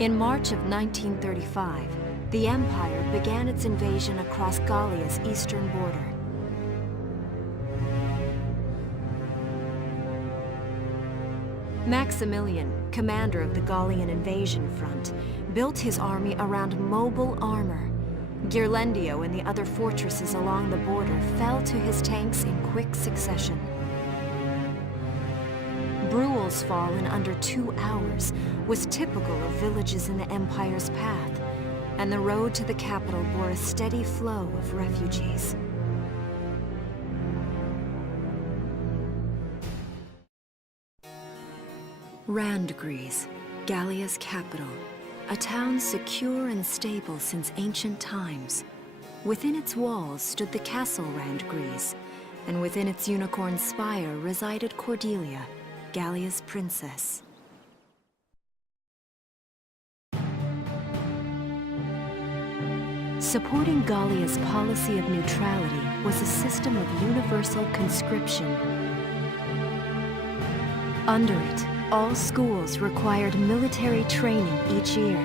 In March of 1935, the Empire began its invasion across Gallia's eastern border. Maximilian, commander of the Gallian invasion front, built his army around mobile armor. Ghirlandaio and the other fortresses along the border fell to his tanks in quick succession. Bruhl's fall in under 2 hours was typical of villages in the Empire's path, and the road to the capital bore a steady flow of refugees. Randgries, Gallia's capital, a town secure and stable since ancient times. Within its walls stood the castle Randgries, and within its unicorn spire resided Cordelia, Gallia's princess. Supporting Gallia's policy of neutrality was a system of universal conscription. Under it, all schools required military training each year.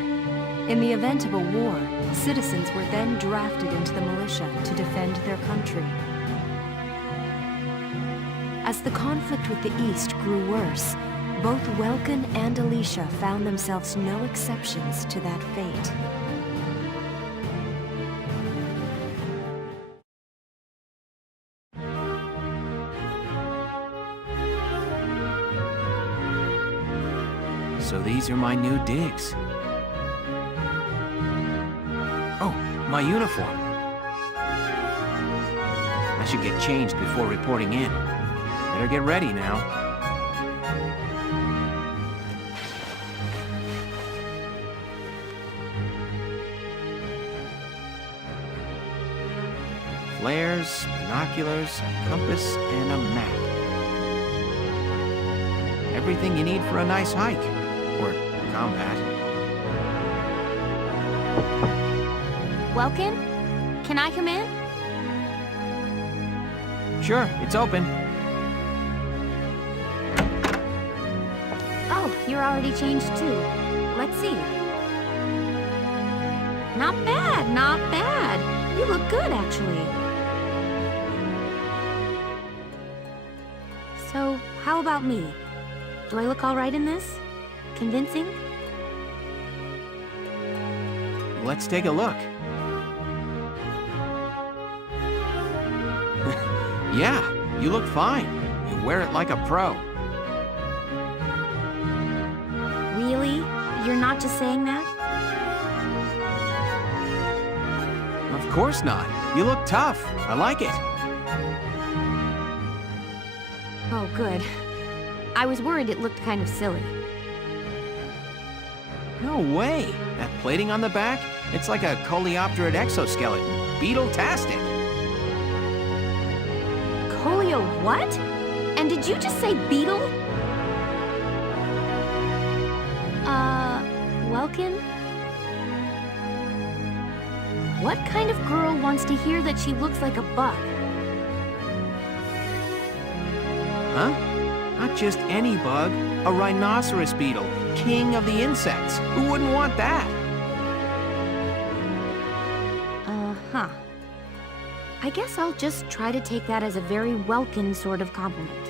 In the event of a war, citizens were then drafted into the militia to defend their country. As the conflict with the East grew worse, both Welkin and Alicia found themselves no exceptions to that fate. So these are my new digs. Oh, my uniform. I should get changed before reporting in. Better get ready now. Flares, binoculars, a compass, and a map. Everything you need for a nice hike. Or combat. Welkin? Can I come in? Sure, it's open. Oh, you're already changed too. Let's see. Not bad, not bad. You look good, actually. So, how about me? Do I look all right in this? Convincing? Let's take a look. Yeah, you look fine. You wear it like a pro. Really? You're not just saying that? Of course not. You look tough. I like it. Oh, good. I was worried it looked kind of silly. No way. That plating on the back? It's like a coleopterate exoskeleton. Beetle-tastic. Colio what? And did you just say beetle? Welkin? What kind of girl wants to hear that she looks like a bug? Huh? Not just any bug. A rhinoceros beetle. King of the insects. Who wouldn't want that? Uh-huh. I guess I'll just try to take that as a very Welkin sort of compliment.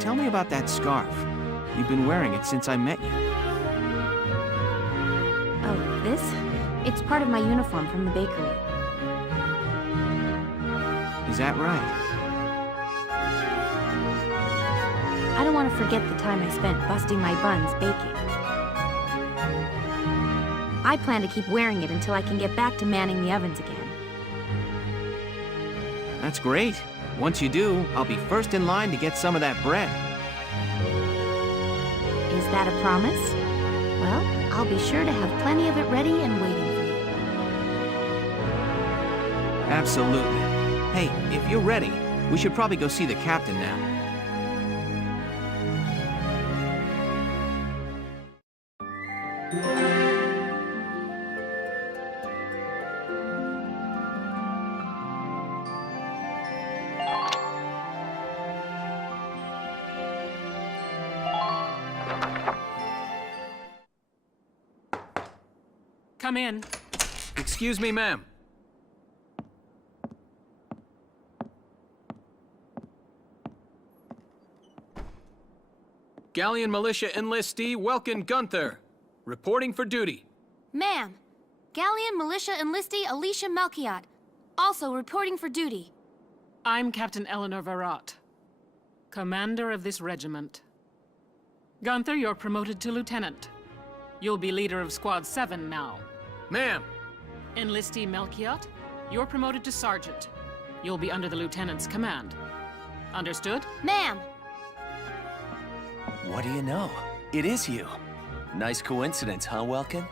Tell me about that scarf. You've been wearing it since I met you. Oh, this? It's part of my uniform from the bakery. Is that right? I don't want to forget the time I spent busting my buns baking. I plan to keep wearing it until I can get back to manning the ovens again. That's great. Once you do, I'll be first in line to get some of that bread. Is that a promise? Well, I'll be sure to have plenty of it ready and waiting for you. Absolutely. Hey, if you're ready, we should probably go see the captain now. Come in. Excuse me, ma'am. Galleon Militia Enlistee Welkin Gunther, reporting for duty. Ma'am, Galleon Militia Enlistee Alicia Melchiot, also reporting for duty. I'm Captain Eleanor Varrot, commander of this regiment. Gunther, you're promoted to lieutenant. You'll be leader of Squad 7 now. Ma'am. Enlistee Melchiot, you're promoted to sergeant. You'll be under the lieutenant's command. Understood? Ma'am! What do you know? It is you. Nice coincidence, huh, Welkin?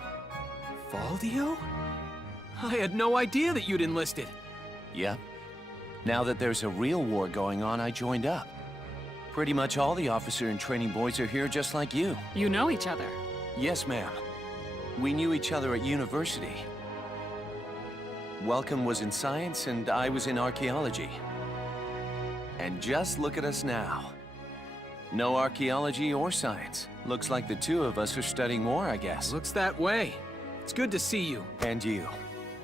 Valdio? I had no idea that you'd enlisted. Yep. Now that there's a real war going on, I joined up. Pretty much all the officer and training boys are here just like you. You know each other. Yes, ma'am. We knew each other at university. Welcome was in science and I was in archaeology. And just look at us now. No archaeology or science. Looks like the two of us are studying more, I guess. Looks that way. It's good to see you. And you.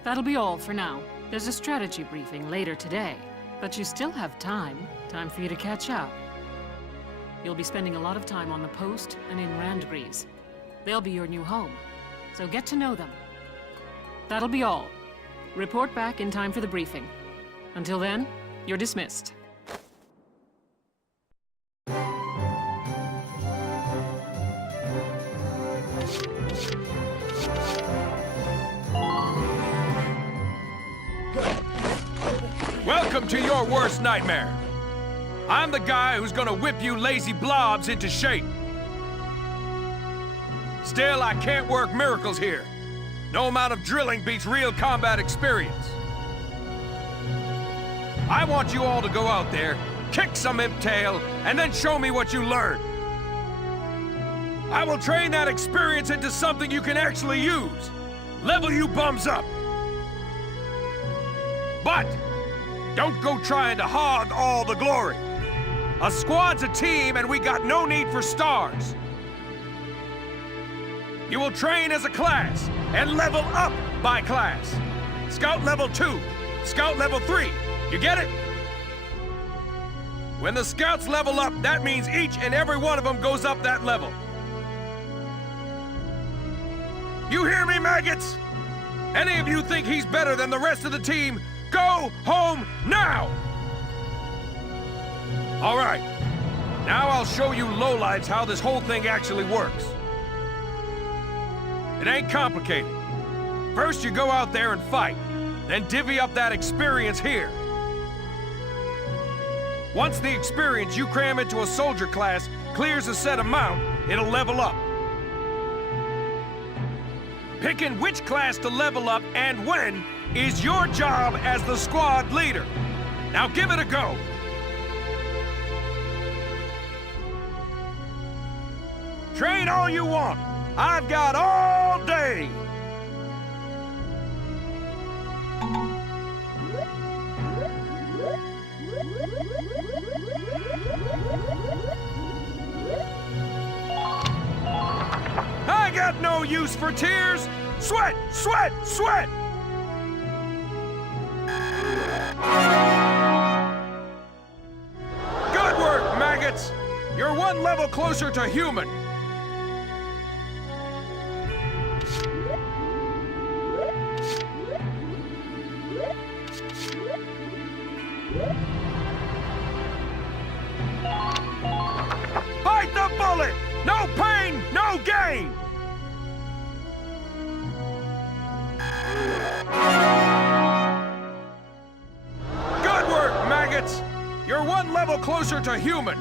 That'll be all for now. There's a strategy briefing later today. But you still have time. Time for you to catch up. You'll be spending a lot of time on the post and in Randgrees. They'll be your new home. So get to know them. That'll be all. Report back in time for the briefing. Until then, you're dismissed. Welcome to your worst nightmare. I'm the guy who's gonna whip you lazy blobs into shape. Still, I can't work miracles here. No amount of drilling beats real combat experience. I want you all to go out there, kick some imp tail, and then show me what you learned. I will train that experience into something you can actually use. Level you bums up. But don't go trying to hog all the glory. A squad's a team, and we got no need for stars. You will train as a class and level up by class. Scout level 2, Scout level 3. You get it? When the scouts level up, that means each and every one of them goes up that level. You hear me, maggots? Any of you think he's better than the rest of the team? Go home now! All right. Now I'll show you lowlights how this whole thing actually works. It ain't complicated. First, you go out there and fight, then divvy up that experience here. Once the experience you cram into a soldier class clears a set amount, it'll level up. Picking which class to level up and when is your job as the squad leader. Now give it a go. Train all you want. I've got all day. I got no use for tears. Sweat, sweat, sweat. Good work, maggots. You're one level closer to human. Bite the bullet! No pain, no gain! Good work, maggots! You're one level closer to human.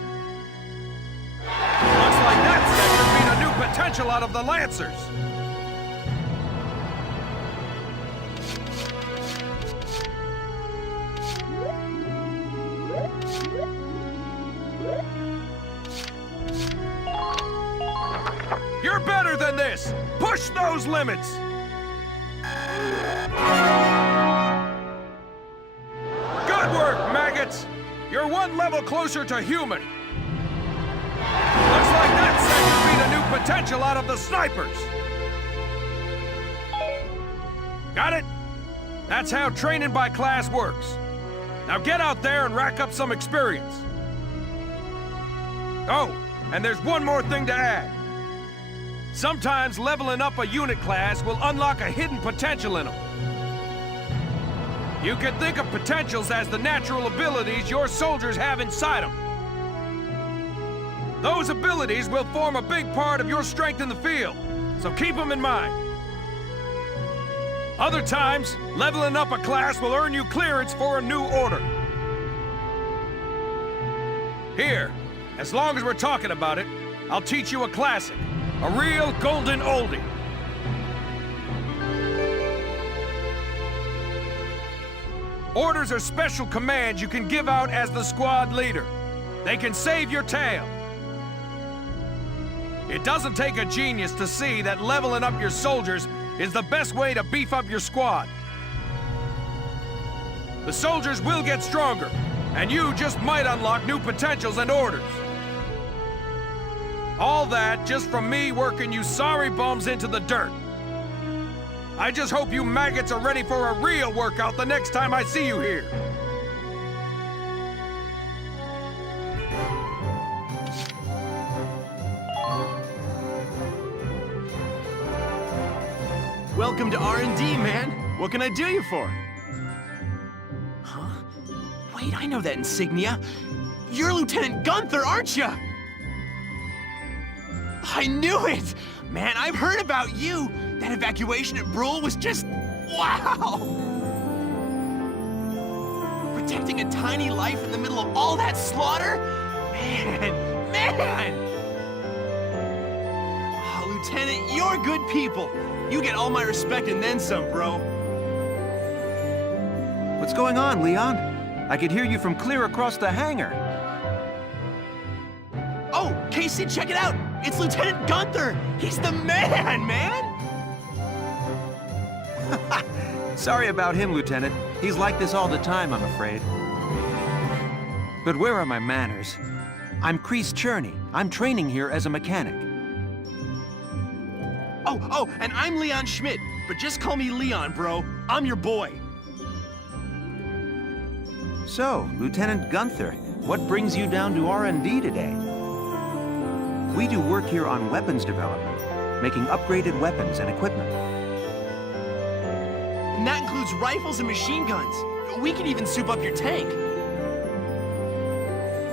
Looks like that sector beat a new potential out of the Lancers. You're better than this! Push those limits! Good work, maggots! You're one level closer to human. Looks like that sector beat a new potential out of the snipers. Got it? That's how training by class works. Now get out there and rack up some experience. Oh, and there's one more thing to add. Sometimes leveling up a unit class will unlock a hidden potential in them. You can think of potentials as the natural abilities your soldiers have inside them. Those abilities will form a big part of your strength in the field, so keep them in mind. Other times, leveling up a class will earn you clearance for a new order. Here, as long as we're talking about it, I'll teach you a classic, a real golden oldie. Orders are special commands you can give out as the squad leader. They can save your tail. It doesn't take a genius to see that leveling up your soldiers is the best way to beef up your squad. The soldiers will get stronger, and you just might unlock new potentials and orders. All that just from me working you sorry bums into the dirt. I just hope you maggots are ready for a real workout the next time I see you here. Welcome to R&D, man. What can I do you for? Huh? Wait, I know that insignia. You're Lieutenant Gunther, aren't you? I knew it! Man, I've heard about you. That evacuation at Brule was just... wow! Protecting a tiny life in the middle of all that slaughter? Man! Oh, Lieutenant, you're good people. You get all my respect and then some, bro. What's going on, Leon? I could hear you from clear across the hangar. Oh, Casey, check it out! It's Lieutenant Gunther! He's the man! Sorry about him, Lieutenant. He's like this all the time, I'm afraid. But where are my manners? I'm Kreese Cherney. I'm training here as a mechanic. Oh, and I'm Leon Schmidt, but just call me Leon, bro. I'm your boy. So, Lieutenant Gunther, what brings you down to R&D today? We do work here on weapons development, making upgraded weapons and equipment. And that includes rifles and machine guns. We can even soup up your tank.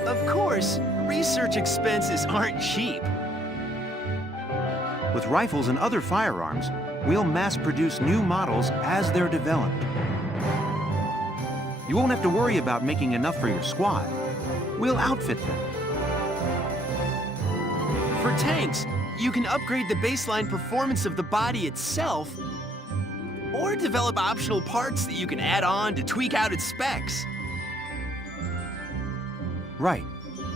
Of course, research expenses aren't cheap. With rifles and other firearms, we'll mass-produce new models as they're developed. You won't have to worry about making enough for your squad. We'll outfit them. For tanks, you can upgrade the baseline performance of the body itself, or develop optional parts that you can add on to tweak out its specs. Right.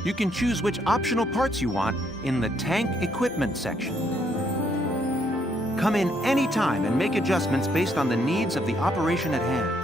You can choose which optional parts you want in the tank equipment section. Come in any time and make adjustments based on the needs of the operation at hand.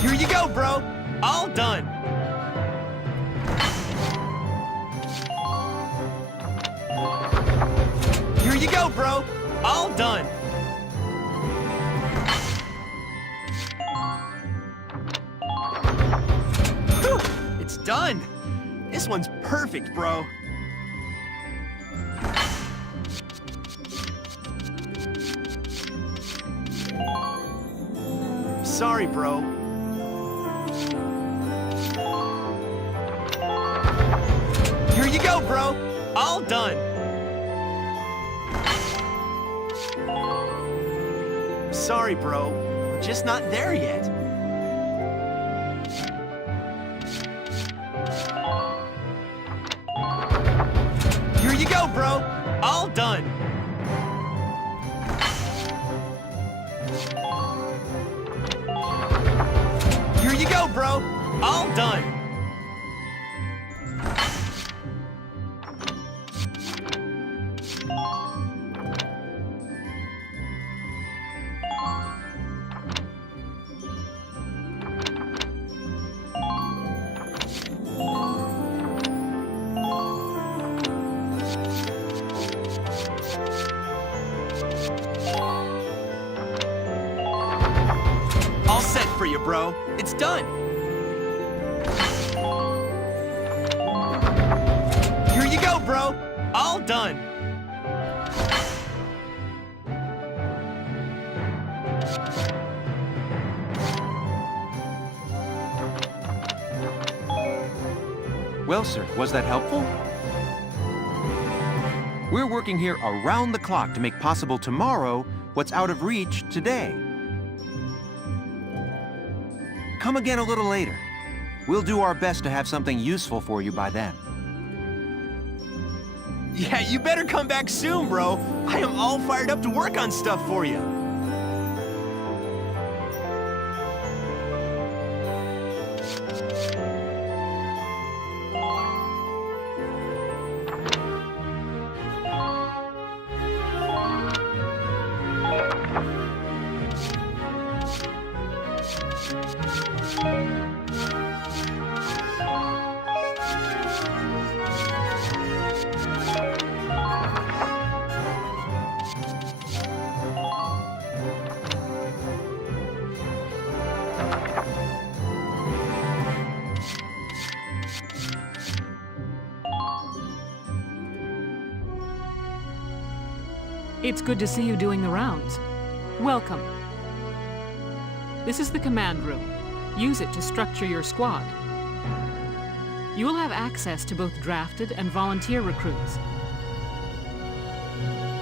Here you go, bro. All done. Here you go, bro. All done. Whew, it's done. This one's perfect, bro. Sorry, bro. Here you go, bro. All done. Sorry, bro. We're just not there yet. Here you go, bro. All done. Here you go, bro. All done. All set for you, bro. It's done. Here you go, bro. All done. Well, sir, was that helpful? We're working here around the clock to make possible tomorrow what's out of reach today. Come again a little later. We'll do our best to have something useful for you by then. Yeah, you better come back soon, bro. I am all fired up to work on stuff for you. It's good to see you doing the rounds. Welcome. This is the command room. Use it to structure your squad. You will have access to both drafted and volunteer recruits.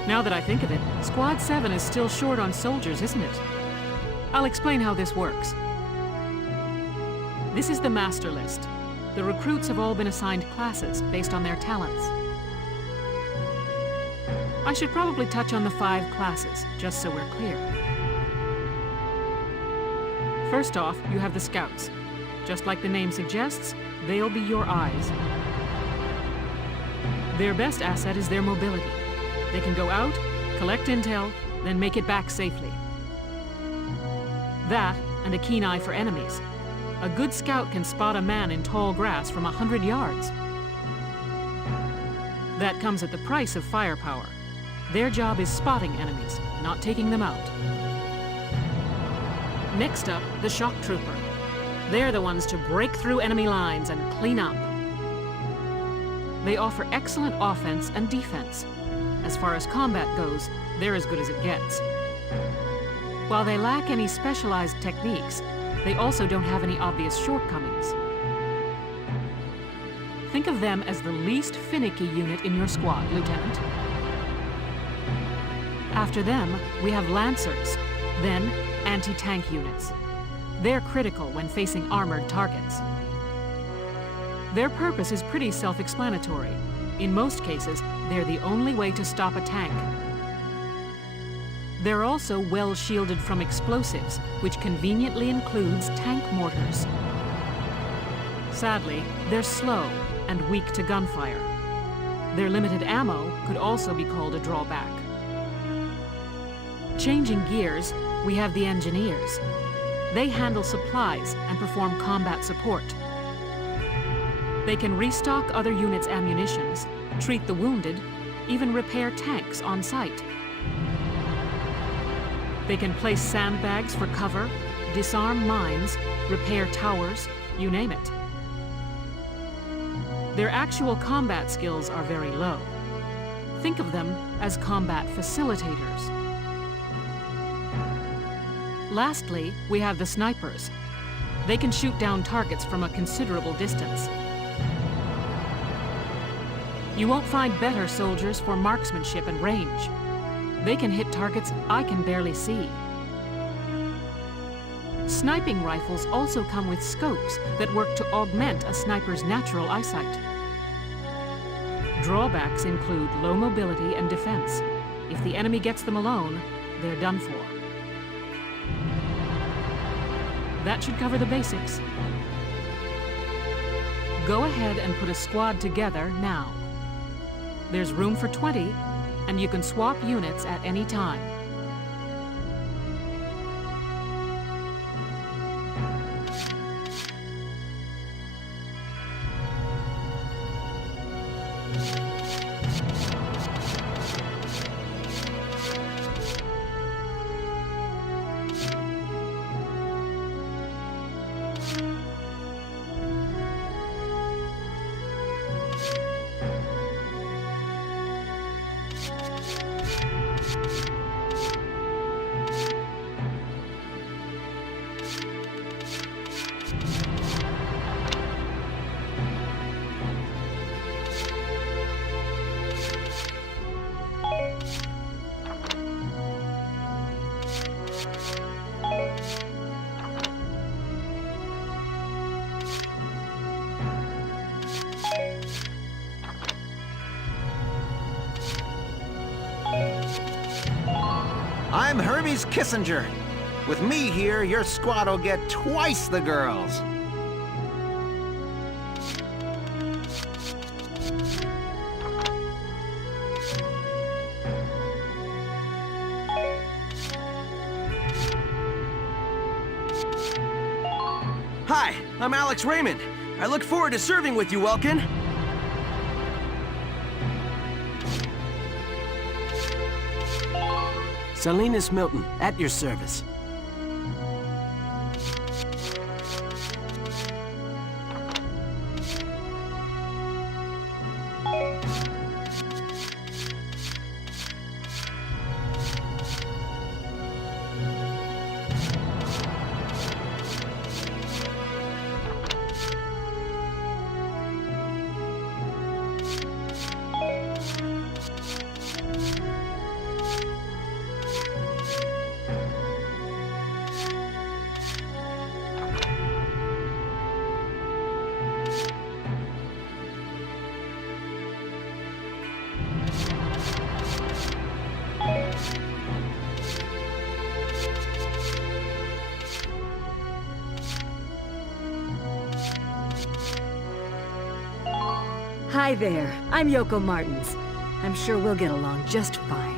Now that I think of it, Squad 7 is still short on soldiers, isn't it? I'll explain how this works. This is the master list. The recruits have all been assigned classes based on their talents. I should probably touch on the 5 classes, just so we're clear. First off, you have the scouts. Just like the name suggests, they'll be your eyes. Their best asset is their mobility. They can go out, collect intel, then make it back safely. That, and a keen eye for enemies. A good scout can spot a man in tall grass from 100 yards. That comes at the price of firepower. Their job is spotting enemies, not taking them out. Next up, the shock trooper. They're the ones to break through enemy lines and clean up. They offer excellent offense and defense. As far as combat goes, they're as good as it gets. While they lack any specialized techniques, they also don't have any obvious shortcomings. Think of them as the least finicky unit in your squad, Lieutenant. After them, we have Lancers, then anti-tank units. They're critical when facing armored targets. Their purpose is pretty self-explanatory. In most cases, they're the only way to stop a tank. They're also well shielded from explosives, which conveniently includes tank mortars. Sadly, they're slow and weak to gunfire. Their limited ammo could also be called a drawback. Changing gears, we have the engineers. They handle supplies and perform combat support. They can restock other units' ammunitions, treat the wounded, even repair tanks on site. They can place sandbags for cover, disarm mines, repair towers, you name it. Their actual combat skills are very low. Think of them as combat facilitators. Lastly, we have the snipers. They can shoot down targets from a considerable distance. You won't find better soldiers for marksmanship and range. They can hit targets I can barely see. Sniping rifles also come with scopes that work to augment a sniper's natural eyesight. Drawbacks include low mobility and defense. If the enemy gets them alone, they're done for. That should cover the basics. Go ahead and put a squad together now. There's room for 20, and you can swap units at any time. I'm Hermes Kissinger. With me here, your squad will get twice the girls. Hi, I'm Alex Raymond. I look forward to serving with you, Welkin. Salinas Milton, at your service. Hi there, I'm Yoko Martins. I'm sure we'll get along just fine.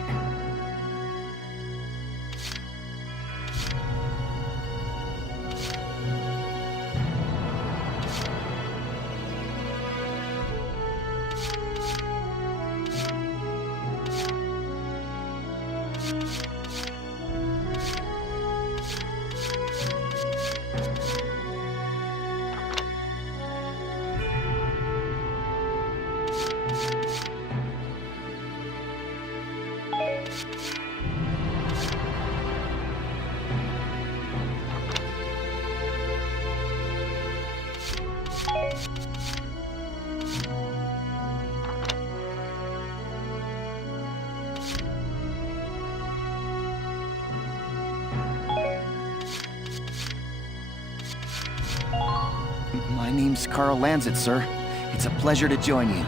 My name's Carl Lanzit, sir. It's a pleasure to join you.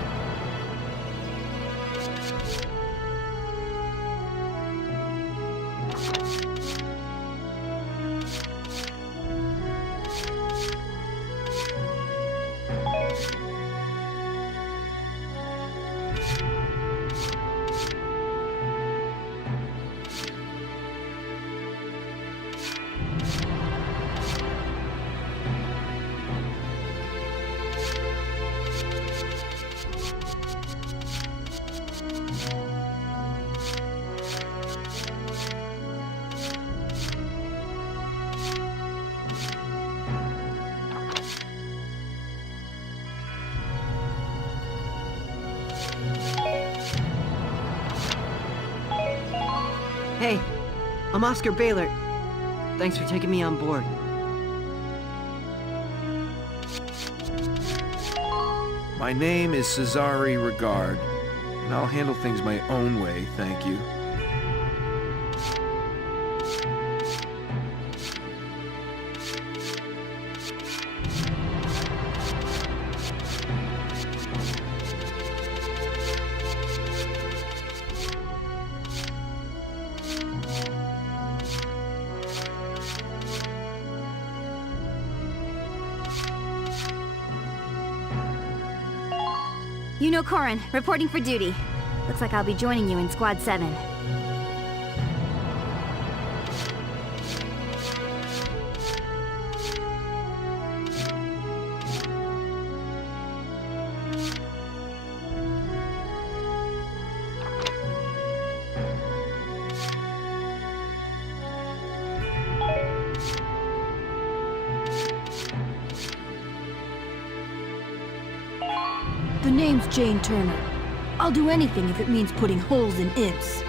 Hey, I'm Oscar Baylor. Thanks for taking me on board. My name is Cesare Regard, and I'll handle things my own way, thank you. Yuno Korin, reporting for duty. Looks like I'll be joining you in Squad 7. The name's Jane Turner. I'll do anything if it means putting holes in imps.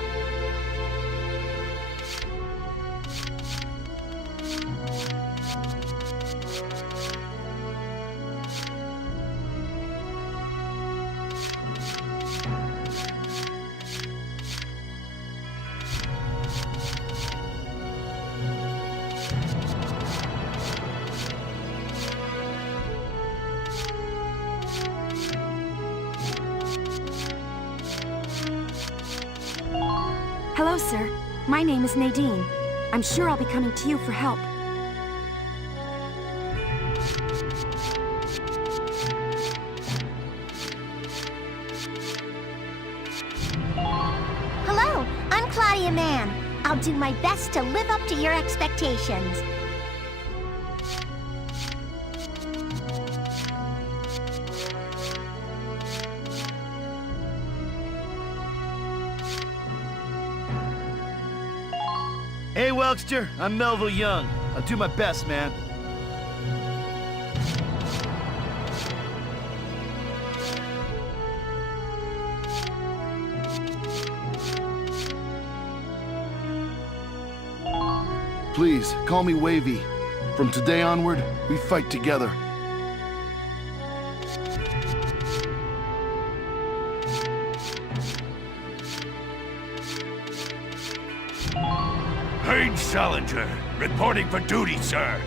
Hello, sir. My name is Nadine. I'm sure I'll be coming to you for help. Hello, I'm Claudia Mann. I'll do my best to live up to your expectations. Hey, Welkster, I'm Melville Young. I'll do my best, man. Please, call me Wavy. From today onward, we fight together. Page Salinger, reporting for duty, sir.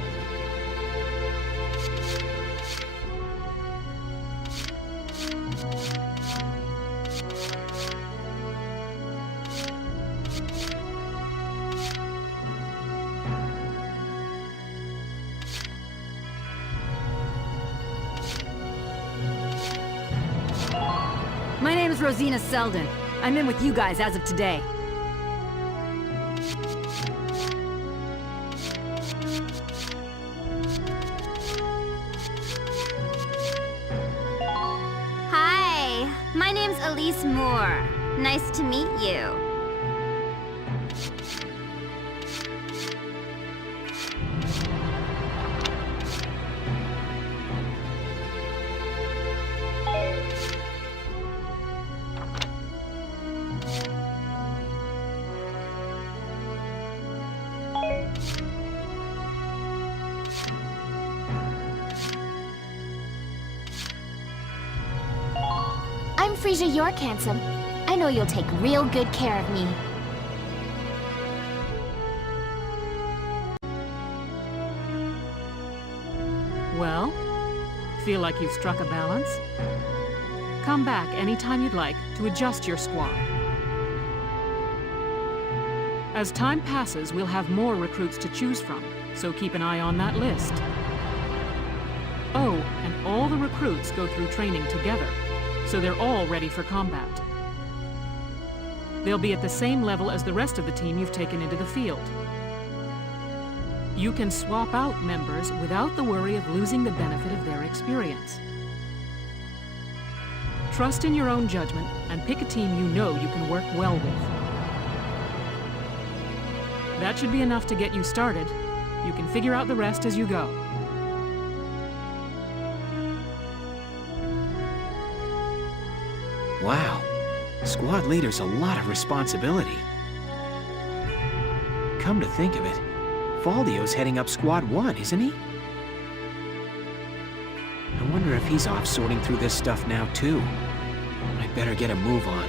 My name is Rosina Selden. I'm in with you guys as of today. Hi, my name's Elise Moore. Nice to meet you. I'm Frisia York Handsome. I know you'll take real good care of me. Well, feel like you've struck a balance? Come back anytime you'd like to adjust your squad. As time passes, we'll have more recruits to choose from, so keep an eye on that list. Oh, and all the recruits go through training together, so they're all ready for combat. They'll be at the same level as the rest of the team you've taken into the field. You can swap out members without the worry of losing the benefit of their experience. Trust in your own judgment and pick a team you know you can work well with. That should be enough to get you started. You can figure out the rest as you go. Wow. Squad leader's a lot of responsibility. Come to think of it, Faldio's heading up Squad 1, isn't he? I wonder if he's off sorting through this stuff now, too. I'd better get a move on.